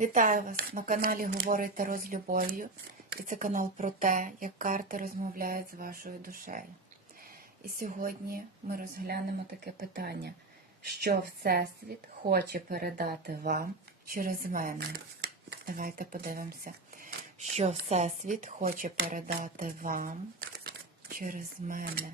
Вітаю вас на каналі Говорить Таро з любов'ю. І це канал про те, як карти розмовляють з вашою душею. І сьогодні ми розглянемо таке питання, що Всесвіт хоче передати вам через мене. Давайте подивимося, що Всесвіт хоче передати вам через мене.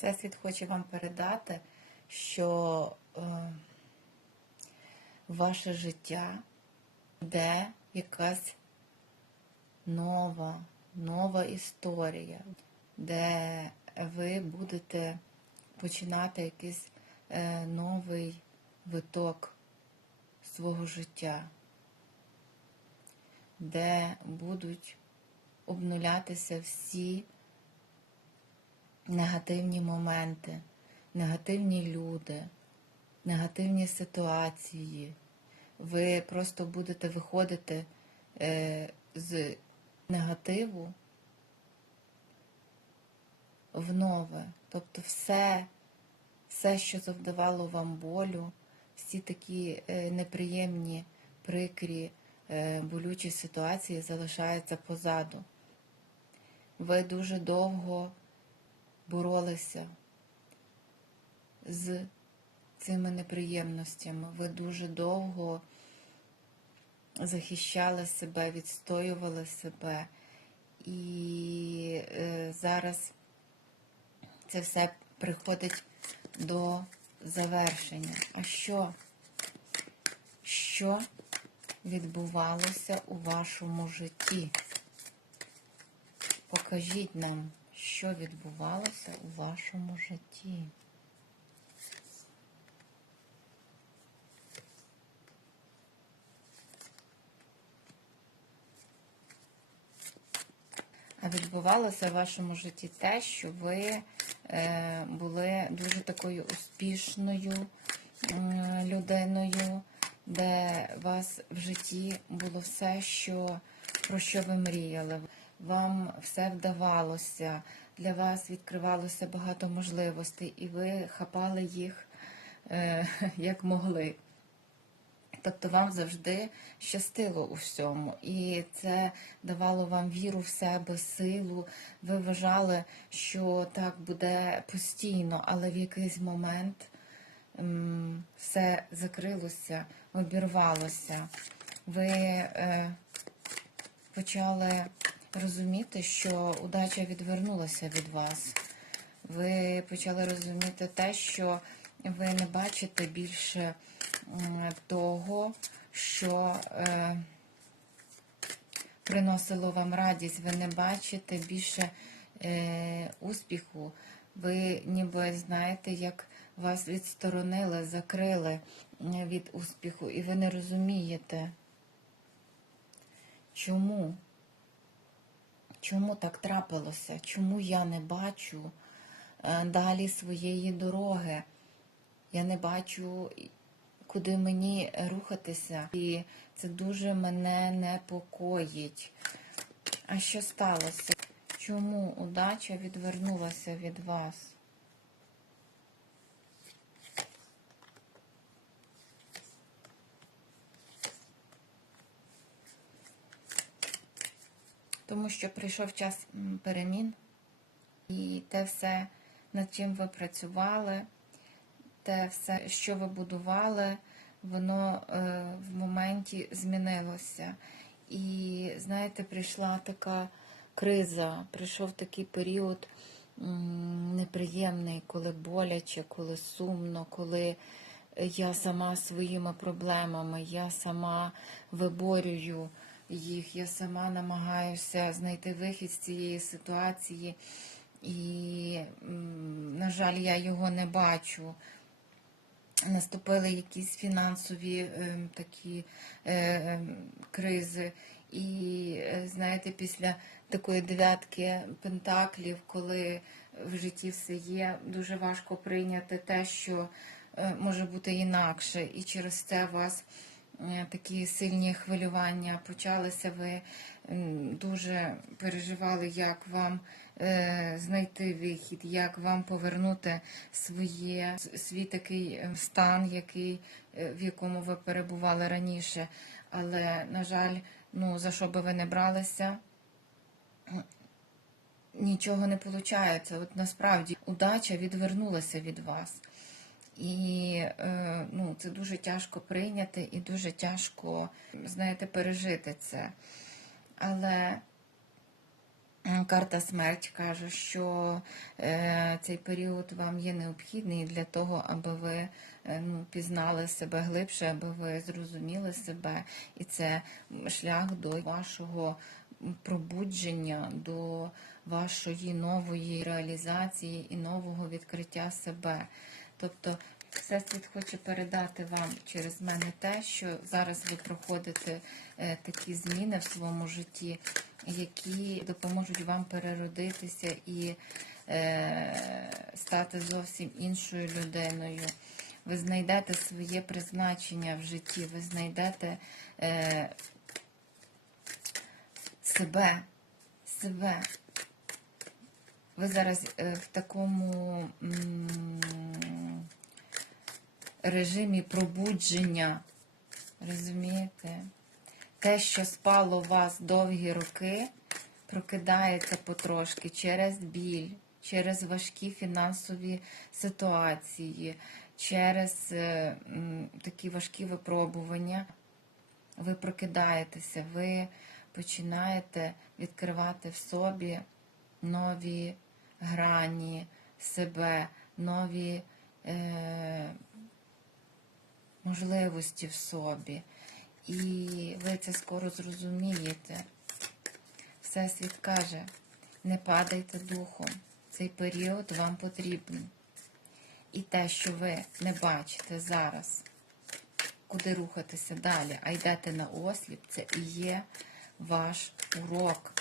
Всесвіт хоче вам передати, що е, ваше життя йде якась нова, нова історія, де ви будете починати якийсь е, новий виток свого життя, де будуть обнулятися всі негативні моменти, негативні люди, негативні ситуації. Ви просто будете виходити е, з негативу в нове. Тобто все, все, що завдавало вам болю, всі такі е, неприємні, прикрі, е, болючі ситуації залишаються позаду. Ви дуже довго боролися з цими неприємностями. Ви дуже довго захищали себе, відстоювали себе. І е, зараз це все приходить до завершення. А що? Що відбувалося у вашому житті? Покажіть нам, що відбувалося у вашому житті. А відбувалося в вашому житті те, що ви е, були дуже такою успішною людиною, де вас в житті було все, що, про що ви мріяли. Вам все вдавалося, для вас відкривалося багато можливостей, і ви хапали їх е, як могли. Тобто вам завжди щастило у всьому, і це давало вам віру в себе, силу. Ви вважали, що так буде постійно, але в якийсь момент м, все закрилося, обірвалося. Ви е, почали розуміти, що удача відвернулася від вас. Ви почали розуміти те, що ви не бачите більше того, що е, приносило вам радість. Ви не бачите більше е, успіху. Ви ніби знаєте, як вас відсторонили, закрили від успіху, і ви не розумієте, чому. Чому так трапилося? Чому я не бачу е, далі своєї дороги? Я не бачу, куди мені рухатися. І це дуже мене непокоїть. А що сталося? Чому удача відвернулася від вас? Тому що прийшов час перемін, і те все, над чим ви працювали, те все, що ви будували, воно е, в моменті змінилося. І, знаєте, прийшла така криза, прийшов такий період неприємний, коли боляче, коли сумно, коли я сама своїми проблемами, я сама виборюю їх, я сама намагаюся знайти вихід з цієї ситуації, і, на жаль, я його не бачу. наступили якісь фінансові ем, такі е, ем, кризи. І е, знаєте, після такої дев'ятки пентаклів, коли в житті все є, дуже важко прийняти те, що е, може бути інакше, і через це вас е, такі сильні хвилювання почалися. Ви дуже переживали, як вам е, знайти вихід, як вам повернути своє свій такий е, стан, який е, в якому ви перебували раніше. Але на жаль, ну за що би ви не бралися, нічого не виходить. От насправді удача відвернулася від вас. І е, ну, це дуже тяжко прийняти і дуже тяжко, знаєте, пережити це. Але карта смерть каже, що е, цей період вам є необхідний для того, аби ви е, ну, пізнали себе глибше, аби ви зрозуміли себе. І це шлях до вашого пробудження, до вашої нової реалізації і нового відкриття себе. Тобто, Всесвіт хоче передати вам через мене те, що зараз ви проходите е, такі зміни в своєму житті, які допоможуть вам переродитися і е, стати зовсім іншою людиною. Ви знайдете своє призначення в житті, ви знайдете е, себе, себе. Ви зараз в такому режимі пробудження. Розумієте? Те, що спало у вас довгі роки, прокидається потрошки через біль, через важкі фінансові ситуації, через е, такі важкі випробування. Ви прокидаєтеся, ви починаєте відкривати в собі нові грані себе, нові е, можливості в собі. І ви це скоро зрозумієте. Всесвіт каже, не падайте духом. Цей період вам потрібен. І те, що ви не бачите зараз, куди рухатися далі, а йдете на осліп, це і є ваш урок.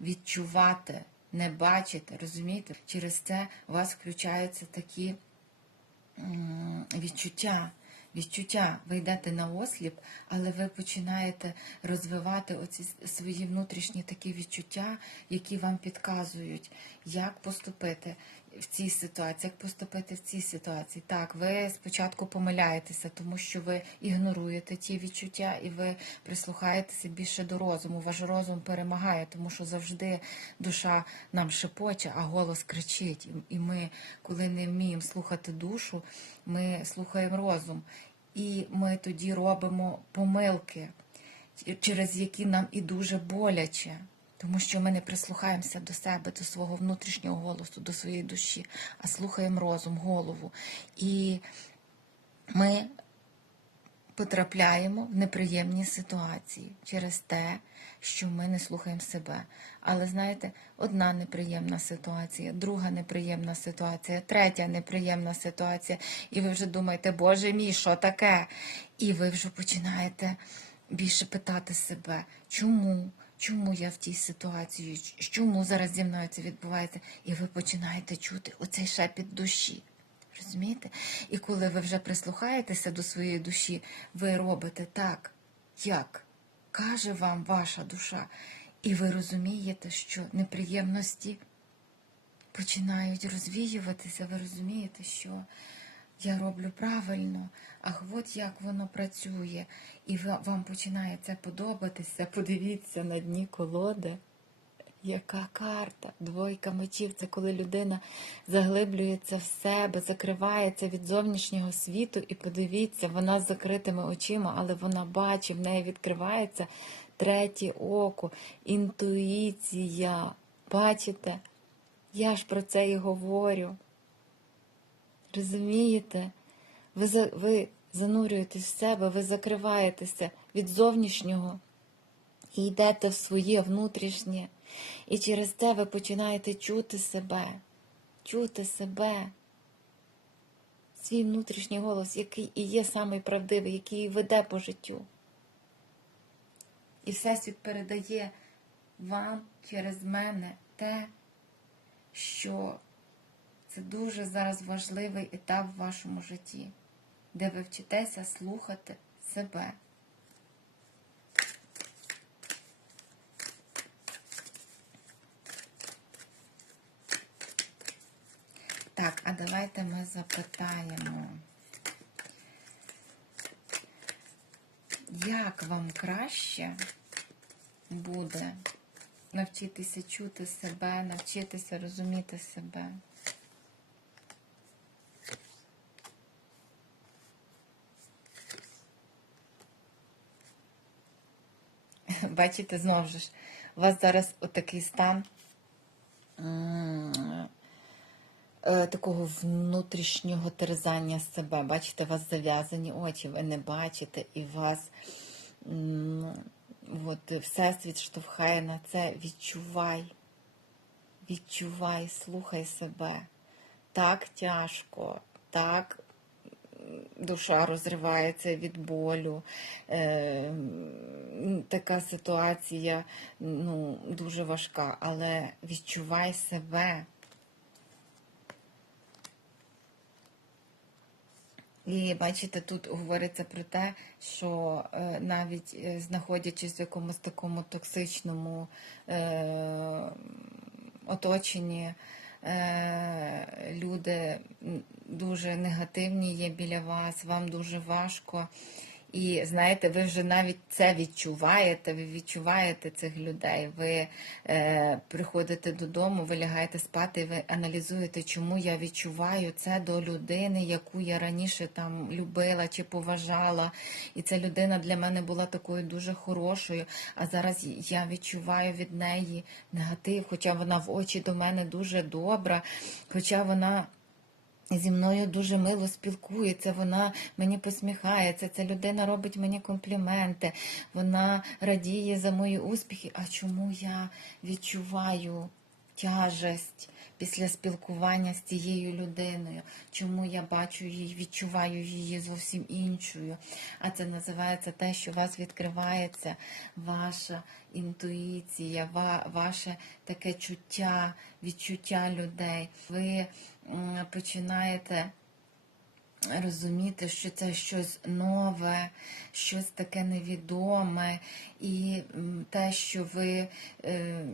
Відчувати, не бачити, розумієте? Через це у вас включаються такі відчуття. Відчуття, ви йдете на осліп, але ви починаєте розвивати оці свої внутрішні такі відчуття, які вам підказують, як поступити в цій ситуації, як поступити в цій ситуації. Так, ви спочатку помиляєтеся, тому що ви ігноруєте ті відчуття і ви прислухаєтеся більше до розуму. Ваш розум перемагає, тому що завжди душа нам шепоче, а голос кричить. І- ми, коли не вміємо слухати душу, ми слухаємо розум. І ми тоді робимо помилки, через які нам і дуже боляче. Тому що ми не прислухаємося до себе, до свого внутрішнього голосу, до своєї душі, а слухаємо розум, голову. І ми потрапляємо в неприємні ситуації через те, що ми не слухаємо себе. Але знаєте, одна неприємна ситуація, друга неприємна ситуація, третя неприємна ситуація, і ви вже думаєте, Боже мій, що таке? І ви вже починаєте більше питати себе, чому? Чому я в тій ситуації? Чому зараз зі мною це відбувається? І ви починаєте чути оцей шепіт душі. Розумієте? І коли ви вже прислухаєтеся до своєї душі, ви робите так, як каже вам ваша душа. І ви розумієте, що неприємності починають розвіюватися. Ви розумієте, що я роблю правильно, ах, от як воно працює. І вам починає це подобатися. Подивіться на дні колоди. Яка карта? Двойка мечів це коли людина заглиблюється в себе, закривається від зовнішнього світу, і подивіться, вона з закритими очима, але вона бачить, в неї відкривається третє око, інтуїція. Бачите? Я ж про це і говорю. Розумієте? Ви, ви занурюєтесь в себе, ви закриваєтеся від зовнішнього і йдете в своє внутрішнє. І через це ви починаєте чути себе, чути себе, свій внутрішній голос, який і є самий правдивий, який веде по життю. І Всесвіт передає вам через мене те, що це дуже зараз важливий етап в вашому житті, де ви вчитеся слухати себе. Так, а давайте ми запитаємо, як вам краще буде навчитися чути себе, навчитися розуміти себе? Бачите, знову ж, у вас зараз отакий стан е, такого внутрішнього терзання себе. Бачите, у вас зав'язані очі, ви не бачите, і вас от, Всесвіт штовхає на це. Відчувай, відчувай, слухай себе. Так тяжко, так душа розривається від болю. Е, така ситуація ну, дуже важка, але відчувай себе. І бачите, тут говориться про те, що е, навіть е, знаходячись в якомусь такому токсичному е, оточенні, е, люди дуже негативні є біля вас, вам дуже важко. І знаєте, ви вже навіть це відчуваєте, ви відчуваєте цих людей. Ви е, приходите додому, ви лягаєте спати, ви аналізуєте, чому я відчуваю це до людини, яку я раніше там любила чи поважала. І ця людина для мене була такою дуже хорошою. А зараз я відчуваю від неї негатив, хоча вона в очі до мене дуже добра, хоча вона. Зі мною дуже мило спілкується, вона мені посміхається, ця людина робить мені компліменти, вона радіє за мої успіхи. А чому я відчуваю тяжесть після спілкування з цією людиною? Чому я бачу її, відчуваю її зовсім іншою? А це називається те, що у вас відкривається ваша інтуїція, ваше таке чуття, відчуття людей. Ви починаєте розуміти, що це щось нове, щось таке невідоме, і те, що ви е,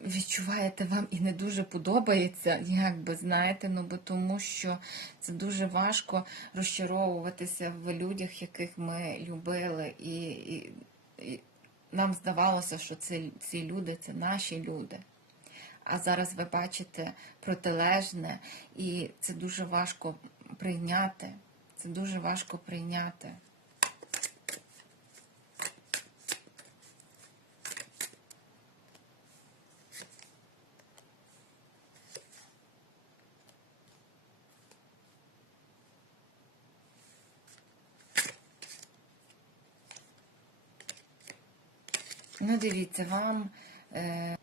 відчуваєте, вам і не дуже подобається, як би знаєте, ну бо тому що це дуже важко розчаровуватися в людях, яких ми любили, і, і, і нам здавалося, що це, ці люди це наші люди. А зараз ви бачите протилежне, і це дуже важко прийняти. Це дуже важко прийняти. Ну, дивіться, вам е,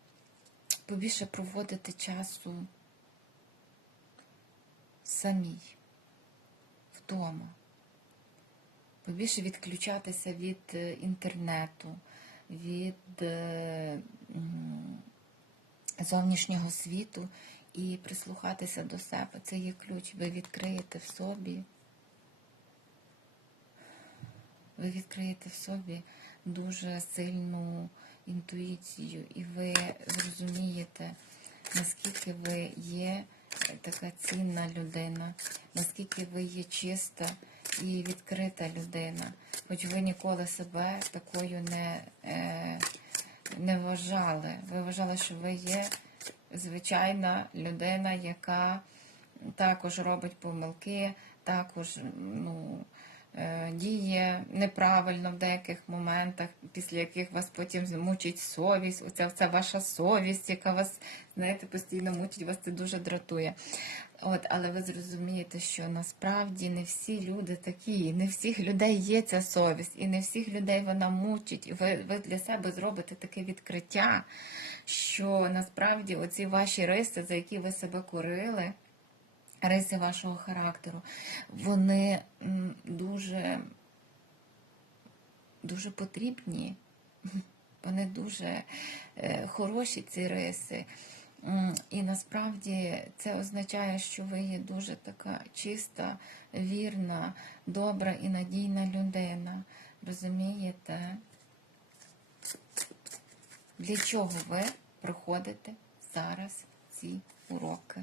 побільше проводити часу самій, вдома. Побільше відключатися від е, інтернету, від е, зовнішнього світу і прислухатися до себе. Це є ключ. Ви відкриєте в собі. Ви відкриєте в собі дуже сильну інтуїцію, і ви зрозумієте, наскільки ви є така цінна людина, наскільки ви є чиста і відкрита людина. Хоч ви ніколи себе такою не, е, не вважали. Ви вважали, що ви є звичайна людина, яка також робить помилки, також ну, е, діє неправильно в деяких моментах, після яких вас потім мучить совість. Оця, оця ваша совість, яка вас, знаєте, постійно мучить, вас це дуже дратує. От, але ви зрозумієте, що насправді не всі люди такі, не всіх людей є ця совість, і не всіх людей вона мучить. І ви, ви для себе зробите таке відкриття, що насправді оці ваші риси, за які ви себе корили, риси вашого характеру, вони дуже, дуже потрібні. Вони дуже е, хороші, ці риси. І насправді це означає, що ви є дуже така чиста, вірна, добра і надійна людина. Розумієте? Для чого ви проходите зараз ці уроки?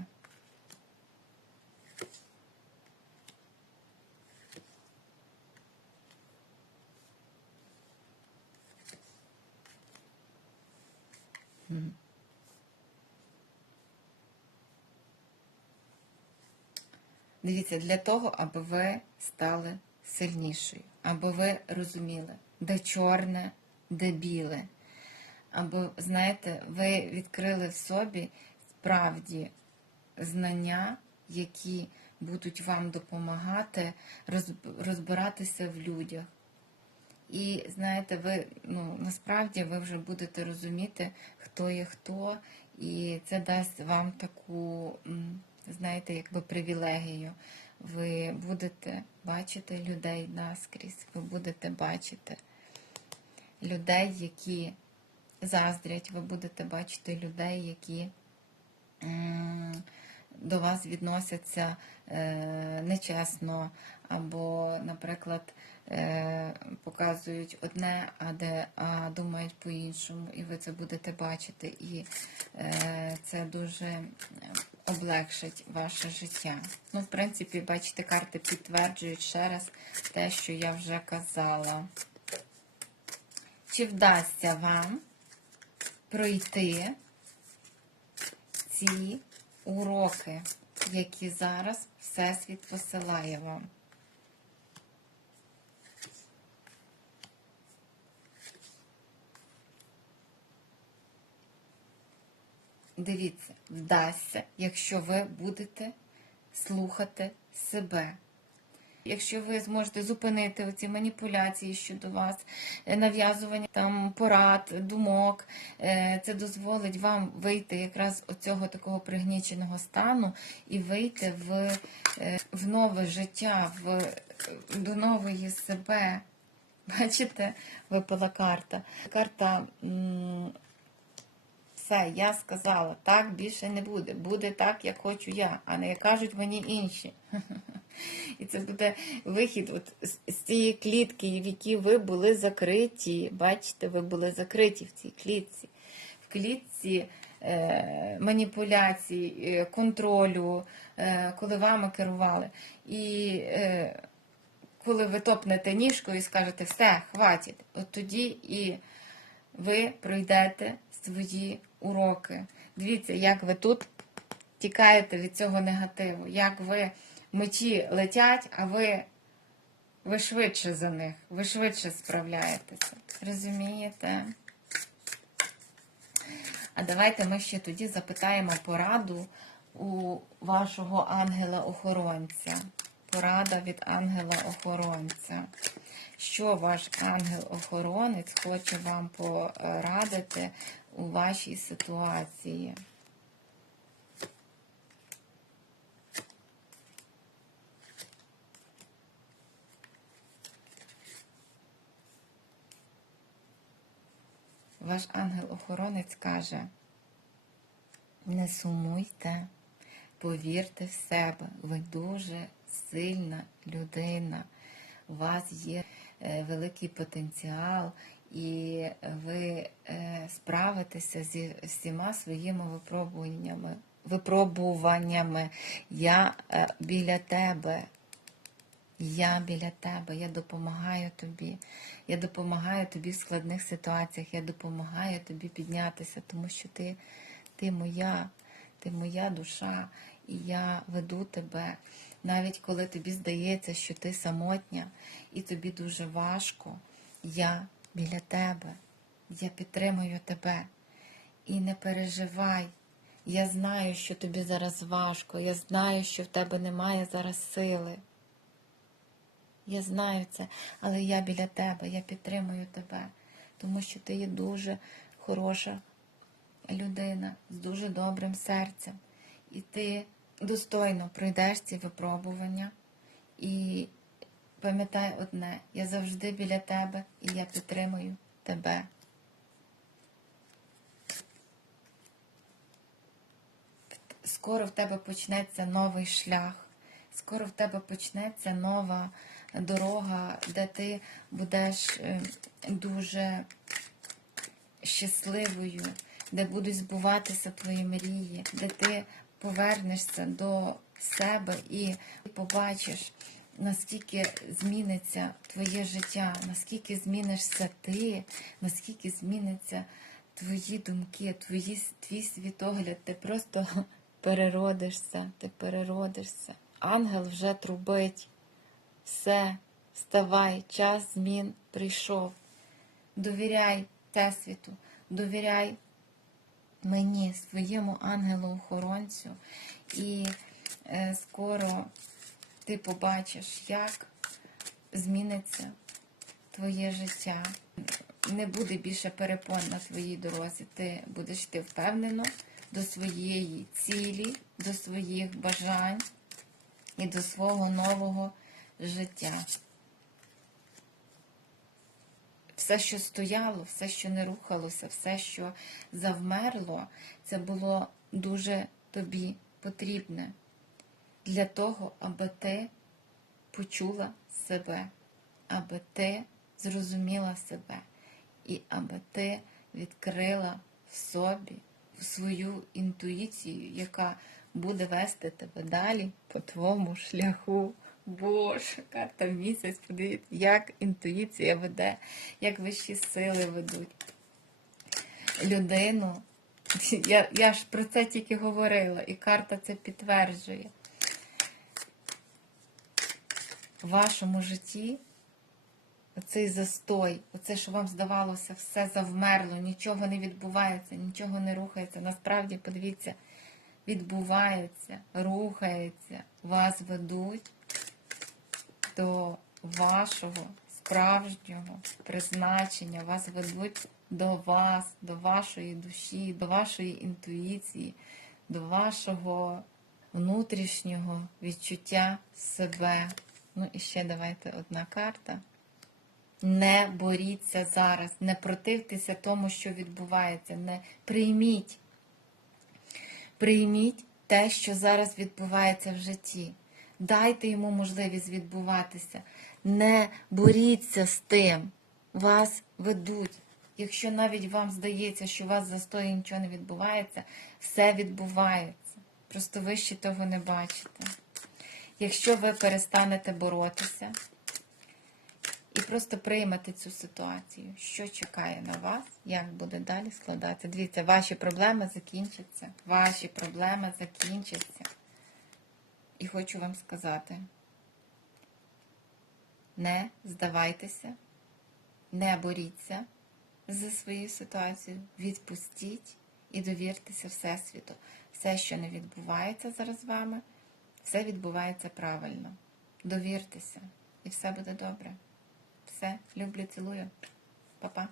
Дивіться, для того, аби ви стали сильнішою, аби ви розуміли, де чорне, де біле. Аби, знаєте, ви відкрили в собі справді знання, які будуть вам допомагати розбиратися в людях. І знаєте, ви ну насправді ви вже будете розуміти, хто є хто, і це дасть вам таку, знаєте, якби привілегію. Ви будете бачити людей наскрізь, ви будете бачити людей, які заздрять, ви будете бачити людей, які до вас відносяться е, нечесно, або, наприклад, е, показують одне, а де а думають по-іншому, і ви це будете бачити, і е, це дуже облегшить ваше життя. Ну, в принципі, бачите, карти підтверджують ще раз те, що я вже казала. Чи вдасться вам пройти ці уроки, які зараз Всесвіт посилає вам? Дивіться, вдасться, якщо ви будете слухати себе. Якщо ви зможете зупинити оці маніпуляції щодо вас, е, нав'язування там порад, думок, е, це дозволить вам вийти якраз з цього такого пригніченого стану і вийти в, е, в нове життя, в, до нової себе. Бачите, випала карта. Карта все, я сказала, так більше не буде. Буде так, як хочу я, а не як кажуть мені інші. І це буде вихід от з- цієї клітки, в якій ви були закриті. Бачите, ви були закриті в цій клітці. В клітці е, маніпуляцій, е, контролю, е, коли вами керували. І е, коли ви топнете ніжкою і скажете, все, хватить, от тоді і ви пройдете свої уроки. Дивіться, як ви тут тікаєте від цього негативу, як ви мечі летять, а ви, ви швидше за них, ви швидше справляєтеся. Розумієте? А давайте ми ще тоді запитаємо пораду у вашого ангела-охоронця. Порада від ангела-охоронця. Що ваш ангел-охоронець хоче вам порадити у вашій ситуації? Ваш ангел-охоронець каже, не сумуйте, повірте в себе, ви дуже сильна людина, у вас є е, великий потенціал, і ви е, справитеся зі всіма своїми випробуваннями. випробуваннями. Я е, біля тебе. Я біля тебе, я допомагаю тобі. Я допомагаю тобі в складних ситуаціях, я допомагаю тобі піднятися, тому що ти, ти моя, ти моя душа, і я веду тебе. Навіть коли тобі здається, що ти самотня і тобі дуже важко, я біля тебе, я підтримую тебе. І не переживай. Я знаю, що тобі зараз важко, я знаю, що в тебе немає зараз сили. Я знаю це, але я біля тебе, я підтримую тебе, тому що ти є дуже хороша людина з дуже добрим серцем. І ти достойно пройдеш ці випробування і пам'ятай одне, я завжди біля тебе і я підтримую тебе. Скоро в тебе почнеться новий шлях, скоро в тебе почнеться нова дорога, де ти будеш е, дуже щасливою, де будуть збуватися твої мрії, де ти повернешся до себе і побачиш, наскільки зміниться твоє життя, наскільки змінишся ти, наскільки зміниться твої думки, твої, твій світогляд, ти просто переродишся, ти переродишся. Ангел вже трубить. Все, вставай, час змін прийшов. Довіряй Всесвіту, довіряй мені, своєму ангелу-охоронцю, і е, скоро ти побачиш, як зміниться твоє життя. Не буде більше перепон на твоїй дорозі. Ти будеш йти впевнено до своєї цілі, до своїх бажань і до свого нового життя. Все, що стояло, все, що не рухалося, все, що завмерло, це було дуже тобі потрібне для того, аби ти почула себе, аби ти зрозуміла себе, і аби ти відкрила в собі свою інтуїцію, яка буде вести тебе далі по твоєму шляху. Боже, карта місяць, подивіться, як інтуїція веде, як вищі сили ведуть людину. Я, я ж про це тільки говорила, і карта це підтверджує. В вашому житті оцей застой, оце, що вам здавалося, все завмерло, нічого не відбувається, нічого не рухається. Насправді, подивіться, відбувається, рухається, вас ведуть до вашого справжнього призначення, вас ведуть до вас, до вашої душі, до вашої інтуїції, до вашого внутрішнього відчуття себе. Ну і ще давайте одна карта. Не боріться зараз, не противтеся тому, що відбувається. Не прийміть. Прийміть те, що зараз відбувається в житті. Дайте йому можливість відбуватися. Не боріться з тим. Вас ведуть. Якщо навіть вам здається, що у вас застої нічого не відбувається, все відбувається. Просто ви ще того не бачите. Якщо ви перестанете боротися і просто приймете цю ситуацію, що чекає на вас, як буде далі складатися. Дивіться, ваші проблеми закінчаться. Ваші проблеми закінчаться. І хочу вам сказати: не здавайтеся, не боріться за свою ситуацію, відпустіть і довіртеся Всесвіту. Все, що не відбувається зараз з вами, все відбувається правильно. Довіртеся, і все буде добре. Все, люблю, цілую. Па-па.